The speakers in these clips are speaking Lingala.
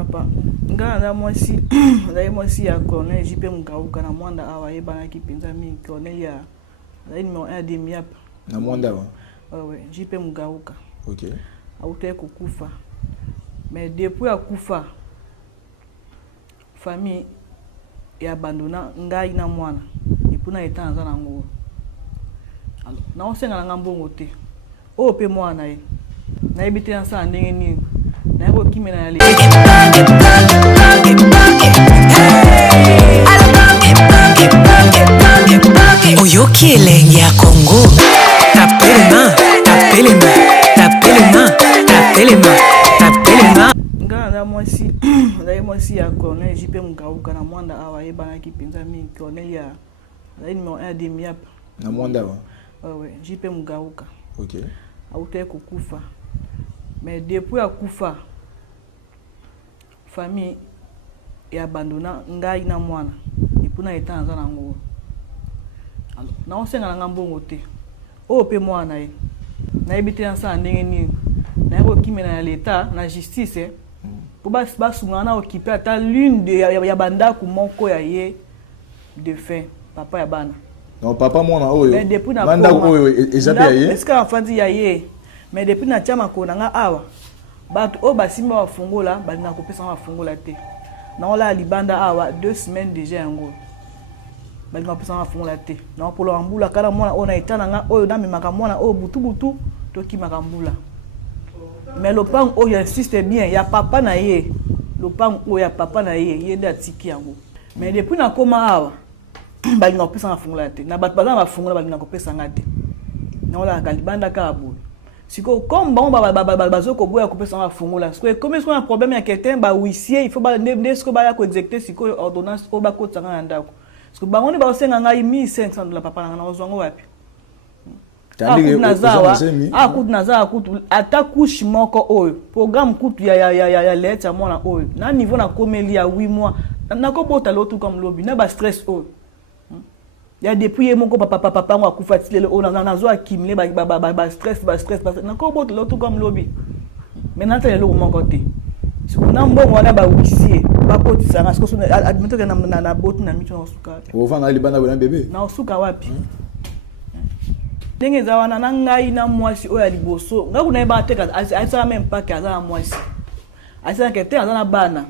Papa, ngana mwasi, mwasi ya Corneille JP Mugauka na mwanda awa yebana kipinza mingi Corneille ya numéro 1 de Miap. Na mwanda wa? Ouais, JP Mugauka. OK. Aute kukufa. Mais depuis akufa famille ya abandona ngai na mwana. Ipuna etanza na ngo. Alors, na osenga na mbongo te. O pe mwana ye. Na ebite na sa ndenge nini. Na yako kimena ya le. Oyoki elenge ya Congo. Tapez les mains, tapez les mains, tapez les mains, tapez les mains, tapez les mains. Ngana mwasi ya Corneille JP Mugauka na mwanda awa yebana kipinza mingi Corneille ya numéro 1 de Miap. Na mwanda wa? Ouais, JP Mugauka. OK. Aute kukufa. Mais depuis akufa famille ya abandona ngai na mwana. Ipuna etanza na ngo. Alors, na osenga na mbongo te. O pe mwana ye. Na ebite na sa ndenge nini. Na yako kimena ya l'État na justice pour basungana occuper ata l'une de ya banda ku moko ya ye de fin papa ya bana. Non papa mwana oyo. Mais depuis na banda oyo ezape ya ye. Est-ce que enfant ya ye? Mais depuis na chama ko nga awa. Bat o basimba wa fungola balinga kopesa wa fungola te. Na ola libanda awa 2 semaines déjà yango. Balinga kopesa wa fungola te. Na polo ambula kala mwana ona etana nga oyo na mimaka mwana o butu to kimaka mbula. Mais le pan oyo insiste bien ya papa na ye. Le pan oyo ya papa na ye yende atiki yango. Mais depuis na koma awa balinga kopesa wa fungola te. Na bat bazana ba fungola balinga kopesa nga te. Na ola kalibanda ka abo. Siko comme bon bazoko boya kopesa wa fungola. Siko comme est-ce qu'on a un problème ya quelqu'un ba huissier il faut ba ndesiko ba ya ko exécuter siko ordonnance o ba ko tsanga na ndako. Siko bango ni ba osenga nga 1500 dollars papa na ozwango wapi? Akutu nazawa akutu ata couche moko oyo programme kutu ya leta mwana oyo na niveau na komeli ya 8 mois na ko bota lotu comme lobby na ba stress oyo ya depuis moko papa ngo akufatile o na zo akimle ba stress na ko bota lotu comme lobby maintenant tele lo moko te siko na mbongo wana ba huissier ba kotisa na siko admettre que na botu na micho na suka o vana libanda bona bébé na suka wapi ndenge za wana na ngai na mwasi oyo ya liboso nga kuna eba teka aisa même pas que aza na mwasi aisa que te aza na bana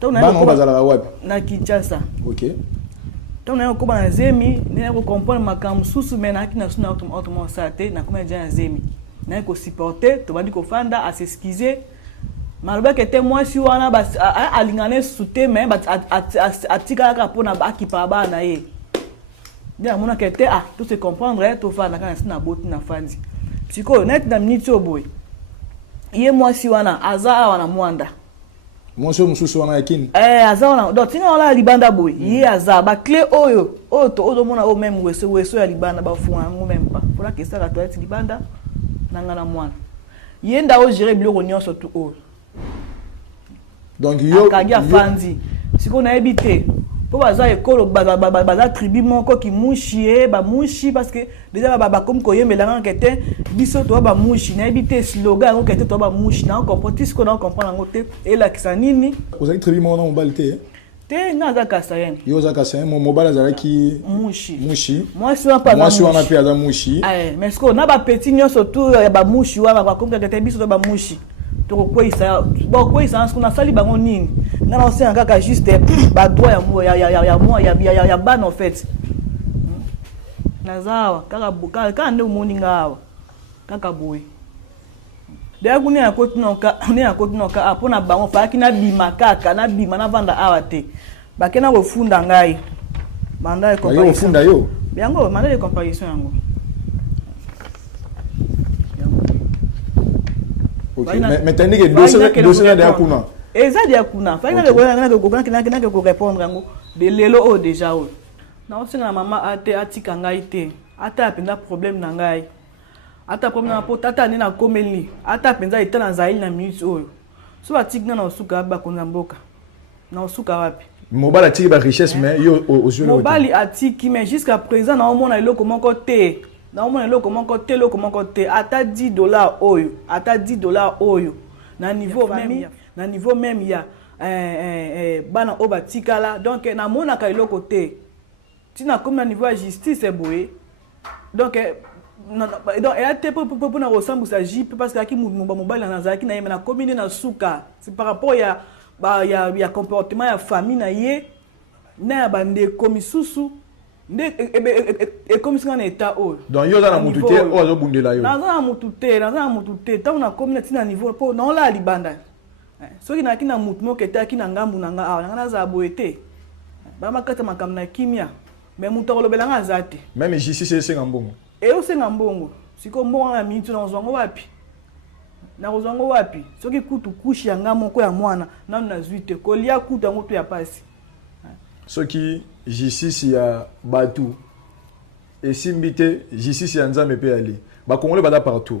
to na bana bazala wapi na Kinshasa. OK. To na ko bana zemi ne ko comprendre makam susu mena kina suna automatiquement sate na kuma ja zemi na ko supporter to bandi ko fanda a s'excuser malba que te mwasi wana ba alingane sute mais ba atika ka pona ba kipa bana ye. Bien mona kete tout se comprendre tout fa na kana sina boti na fandi psycho net na minute oboy ye mwasi wana aza wana mwanda mwasi mususu wana yakini aza wana donc tina wala libanda boy ye aza ba clé oyo to ozo mona o même weso ya libanda ba funa ngo même pas pour la question la toilette libanda nanga na mwana ye nda o gérer biloko nyonso tout o donc yo kagia fandi psycho na ebité po baza ekolo baza tribu moko ki mushi ba mushi parce que déjà ba comme koyembela ngete biso to ba mushi na ebite slogan ngo kete to ba mushi na comprendre ce qu'on a comprendre ngote et la kisanini ozaki tribu moko na mobalite te na za kasayen yo za kasayen mobala za ki mushi moi si wana pe aza mushi mais ce qu'on a ba petit nyonso tout ya ba mushi wana ba comme kete biso to ba mushi to ko isa bon ko isa ce qu'on a sali bango nini na on sait encore juste ba droit ya ban en fait nazawa kaka buka kande umuninga awa kaka boy de akuni akotunoka apona bango fa kina bima kaka na bima na vanda awa te bakena ko funda ngai banda ko funda yo biango manda de comparaison yango OK mais tandis que dossier de akuna ezadi akuna fa ina ko répondre yango de lelo o déjà o na osinga mama ate atika ngai te ata apenda problème na ngai ata problème na poto ata nina komeli ata penza etana zaili na minute oyo so atika na osuka ba konza mboka na osuka wapi mobali atiki ba richesse mais yo aux yeux mobali atiki mais jusqu'à présent na omona eloko moko te na omona eloko moko te ata $10 oyo ata $10 oyo na niveau même ya bana oba tikala donc na mona ka ilo côté tina comme na niveau ya justice boye donc donc et ate pour na ressemble ça JP parce que qui mobali na zaki na yema na commune na suka c'est par rapport ya ya comportement ya famille na ye na bande komisusu et comme si on était haut donc yo za na mutute o zo bundela yo na za mutute tant na commune tina niveau pour non la libanda soki na kina mutu moko etaki na ngambu na nga awa na za boete ba makata makam na kimia mais mutu kolobela nga zate même justice c'est ngambongo e o senga mbongo siko mbongo na mintu na zwango wapi na zwango wapi soki kutu kushi ya nga moko ya mwana na na zuite kolia kutu yango to ya pasi soki justice ya batu esimbite justice ya nzambe pe ali ba congolais bada partout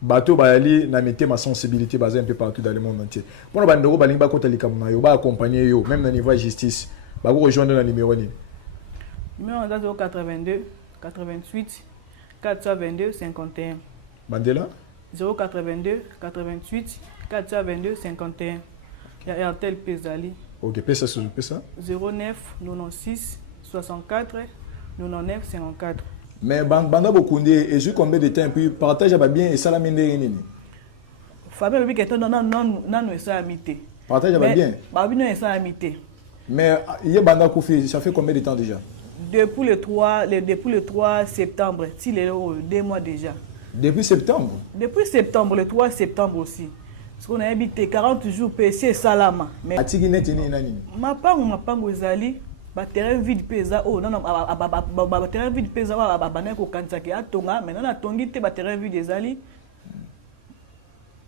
bateau bayali na mette ma sensibilité basée un peu partout dans le monde entier pour na bandoko balingi ba kota likamu yo ba accompagner yo même na niveau de justice ba ko rejoindre na numéro ni numéro 082 88 422 51 Bandela 082 88 422 51 ya RTL Pesali. OK, pesa sur pesa 09 96 64 99 54. Mais banda bokunde et je combien de temps puis partage ba bien et ça la mende nini Fabien bi keto non ça amité. Partage ba bien. Ba bi non ça amité. Mais il banda koufi ça fait combien de temps déjà? Depuis le 3 septembre, il est 2 mois déjà. Depuis septembre? Depuis septembre, le 3 septembre aussi. Parce qu'on a habité 40 jours PC Salama. Mais atiki neti ni nani? Ma pango ezali ba terrain vide pesa oh non ba terrain vide pesa ba na ko kanisa ke atonga mais na tongi te ba terrain vide ezali.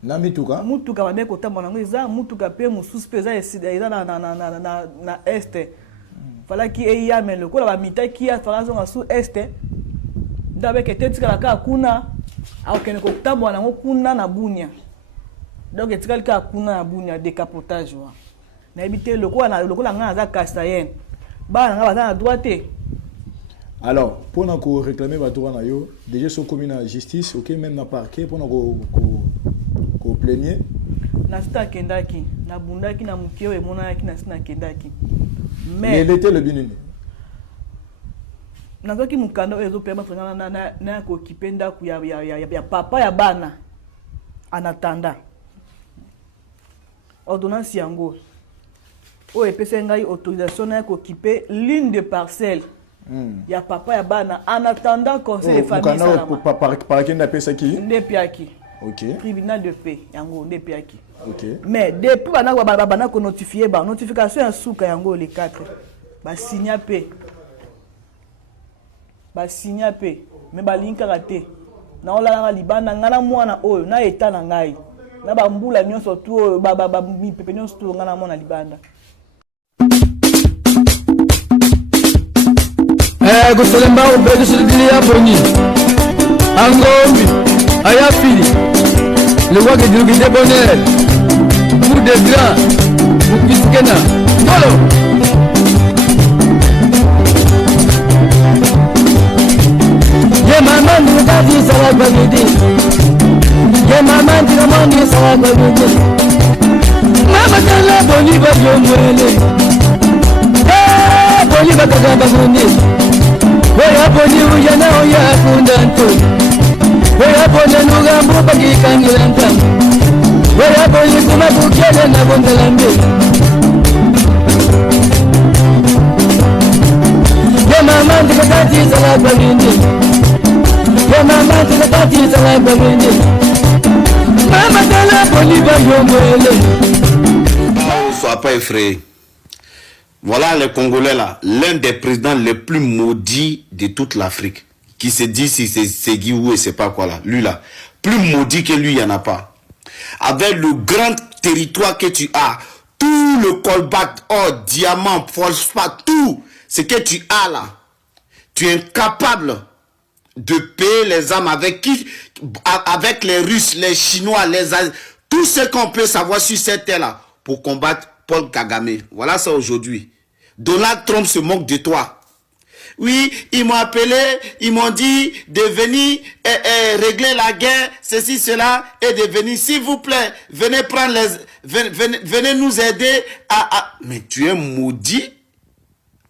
Na mituka? Mutuka ba ko tamona ngo eza mutuka pe mususu pesa eza na este. Fala ki e ya men lokola ba mita ki ya fala zonga su este ndabe ke tetika la ka kuna au kene ko tambo na ngo kuna na bunia donc etika ka kuna na bunia décapotage wa na ebité lokola nga za kasayen ba nga ba na droite. Alors pour na ko réclamer ba droit na yo déjà so commune na justice OK même na parquet pour na ko plaigner na sta kendaki na bundaki na mukio e mona yaki na sina kendaki. Mais il était le binini. Nazoki mukando ezo permettre na ko kipenda ku ya papa ya bana en attendant ordonnance yango o epesa ngai autorisation na ko kiper l'une des parcelles ya papa ya bana en attendant conseil de famille salama par qui na pesa ki ndepiaki. OK, tribunal de paix yango ndepiaki. OK, mais depuis bana ko notifier ba notification ya suka yango le 4 ba signa pe mais ba linka raté na ola libanda ngana mwana oyo na eta na ngai na ba mbula nyonso tu ba mi pepe nyonso tu ngana mwana libanda. Gosolemba ubedu silbili ya boni Angombi Ayafili Le roi qui dit des bonheurs Pour des grands Pour Kiskena Molo Ye maman di kati sawa kwa gidi Ye maman di kamani sawa kwa gidi Mama tala boni ba yomwele Boni ba kagamba gundi Oya boni ujana oya kundanto Oya boni nugambo pakikangilanta Oya boni kumabukele na bondalambe Ye mama ndikakati salaba mindi Ye mama ndikakati salaba mindi Mama tala boni ba yomwele Sois pas effrayé. Voilà les Congolais là, l'un des présidents les plus maudits de toute l'Afrique, qui se dit si c'est Guy ou c'est pas quoi là, lui là, plus maudit que lui, il n'y en a pas. Avec le grand territoire que tu as, tout le colbac, or, diamant, phosphate, tout ce que tu as là, tu es incapable de payer les armes avec les Russes, les Chinois, tout ce qu'on peut savoir sur cette terre là, pour combattre Paul Kagame. Voilà ça aujourd'hui. Donald Trump se moque de toi. Oui, ils m'ont appelé, ils m'ont dit de venir régler la guerre, ceci, cela, et de venir, s'il vous plaît, venez prendre venez nous aider à... Mais tu es maudit.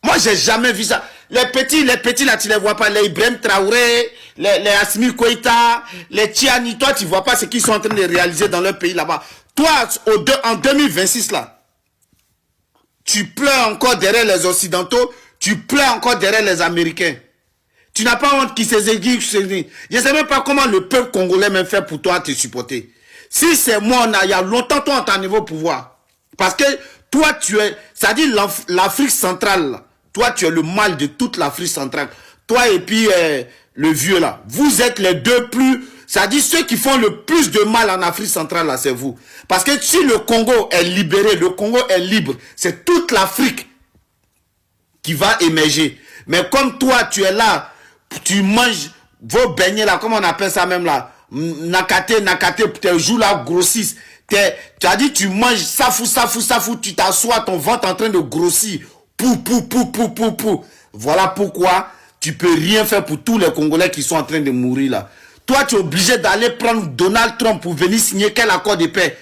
Moi, j'ai jamais vu ça. Les petits là, tu les vois pas. Les Ibrahim Traoré, les Assimi Koïta, les Tiani, toi, tu vois pas ce qu'ils sont en train de réaliser dans leur pays là-bas. Toi, en 2026 là, tu pleures encore derrière les Occidentaux, tu pleures encore derrière les Américains. Tu n'as pas honte qui s'exécute. Je ne sais même pas comment le peuple congolais même fait pour toi te supporter. Si c'est moi, il y a longtemps, toi, on t'a niveau au pouvoir. Parce que toi, tu es, ça dit l'Afrique centrale, là. Toi, tu es le mal de toute l'Afrique centrale. Toi et puis le vieux là. Vous êtes les deux plus... Ça dit ceux qui font le plus de mal en Afrique centrale là, c'est vous. Parce que si le Congo est libéré, le Congo est libre, c'est toute l'Afrique qui va émerger. Mais comme toi, tu es là, tu manges vos beignets là, comment on appelle ça même là, nakate, tes joues là grossissent. Tu as dit tu manges safou, tu t'assois, ton ventre en train de grossir. Pou. Voilà pourquoi tu peux rien faire pour tous les Congolais qui sont en train de mourir là. Toi, tu es obligé d'aller prendre Donald Trump pour venir signer quel accord de paix?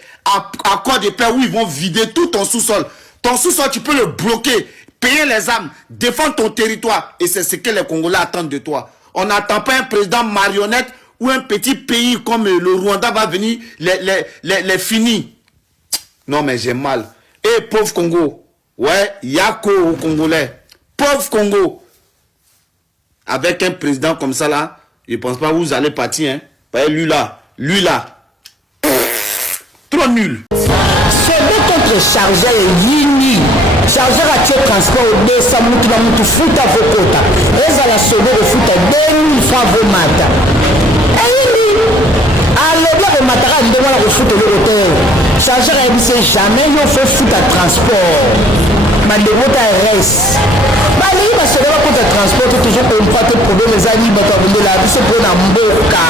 Accord de paix où ils vont vider tout ton sous-sol. Ton sous-sol, tu peux le bloquer, payer les armes, défendre ton territoire. Et c'est ce que les Congolais attendent de toi. On n'attend pas un président marionnette ou un petit pays comme le Rwanda va venir les finir. Non, mais j'ai mal. Et pauvre Congo. Ouais, Yako au Congolais. Pauvre Congo. Avec un président comme ça là, je pense pas que vous allez partir. Hein. Bah, lui là. Trop nul. C'est bien contre chargeur et yini. Chargeur a tué transport au dessa mutu na mutu futa vokota. Eza la sauver le futa 2000 francs vos mata. Et yini. Alors bien que matara ndemo la refoute le hôtel. Chargeur a dit jamais yo fait futa transport. Mais le mot reste. Bah lui va se lever contre transport toujours pour pas te problème les amis bah de la vie c'est pour na mboka.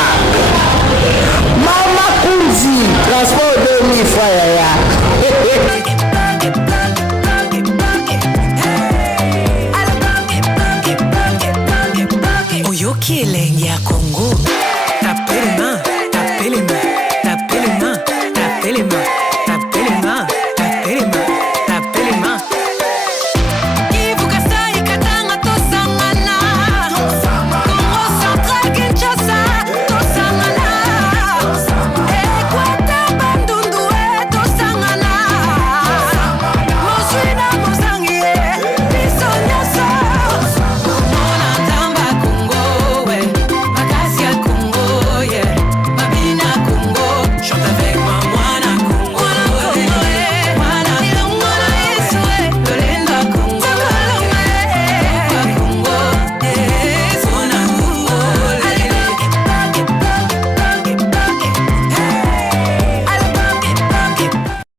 Mama Kunzi transport 2000 francs ya.